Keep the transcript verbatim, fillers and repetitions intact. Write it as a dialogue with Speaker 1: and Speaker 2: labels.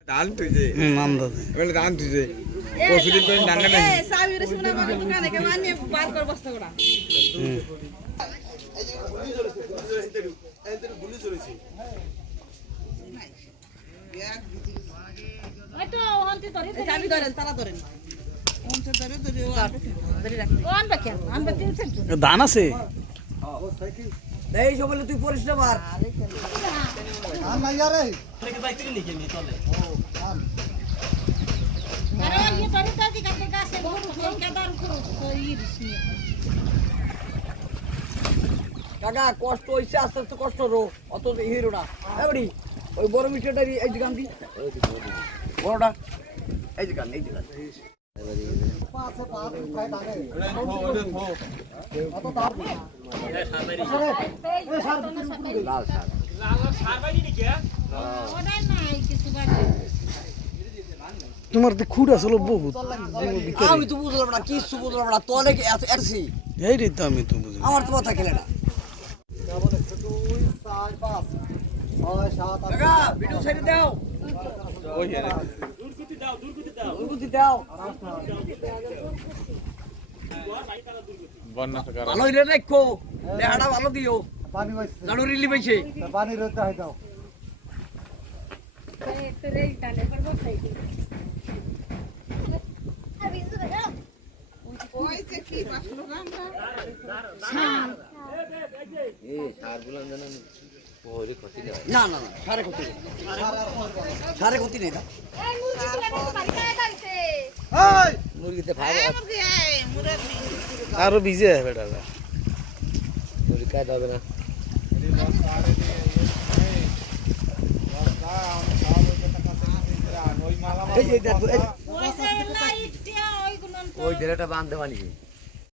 Speaker 1: ধান তুইছে
Speaker 2: হুম আন্দাজে
Speaker 1: বলে ধান তুইছে পরশুদিন করে ধান কাটে
Speaker 3: এই সাবির শুনা মানে দোকানে কে মানে বার কর বস্তা করা
Speaker 2: হুম
Speaker 1: এই যে গুলি চলেছে এই যে গুলি চলেছে
Speaker 3: ওই তো হন্তি ধরে চাবি ধরেন তারা ধরেন হন্তি ধরে ধরে ধরে রাখ ও আনবা কেন আনবা তিন সেন্ট
Speaker 2: ধান আছে
Speaker 4: এই সবলে তুই পরিষ্কার মার
Speaker 1: ধান নাই আরে
Speaker 4: থেকে যাইতে লিখে নি চলে
Speaker 3: আরে ये ধরে তো দি কাটে গাছে গরু এই কাদার উপর এই রিসনি
Speaker 4: কাকা কষ্ট হইছে আস্তে আস্তে কষ্ট রো অত হিরো না এবড়ি ওই বড় মিটারটা এই দোকান দি বড়টা এই দোকান এই দোকান পাঁচে পাঁচ খাই দানে
Speaker 1: ওরে থো
Speaker 4: অত তাপ লাল শাক
Speaker 3: ওটাই নাই কিছু বাকি
Speaker 2: তোমার তো খুঁড় আসলো বহুত
Speaker 4: আমি তো বুঝলাম না কিছু বুঝলাম না তোলে কি এত এরছি
Speaker 2: এই রে তো আমি তো বুঝলাম
Speaker 4: আমার তো মাথা খেলে না কাকা ভিডিও সাইডে দাও
Speaker 1: ওই রে
Speaker 4: দুর্গতি দাও
Speaker 1: বন্যা সরকার
Speaker 4: ভালো হইলে দেখো দেহাটা ভালো দিও
Speaker 5: পানি হইছে
Speaker 4: জানো রিলি পাইছে
Speaker 5: পানি রতে হয় দাও
Speaker 3: তো রে টালে পর বসাই দি আরে বিজু দাও ওই যে কি বাসলো গামটা
Speaker 4: না না না সারে ক্ষতি নেই সারে ক্ষতি নেই না
Speaker 3: এই মুরগি তুলে তো বাড়ি খায় গাইছে
Speaker 5: এই
Speaker 4: মুরগিতে ভালো
Speaker 3: এই মুরগি এই মুরগি
Speaker 2: আরো ভিজে বেটারা
Speaker 4: মুরগি খাইতে হবে না এই এই দেখ
Speaker 3: ওই যে লাইট দিয়া ওই গুলো
Speaker 4: ওই ডেলাটা বাঁধতে পারি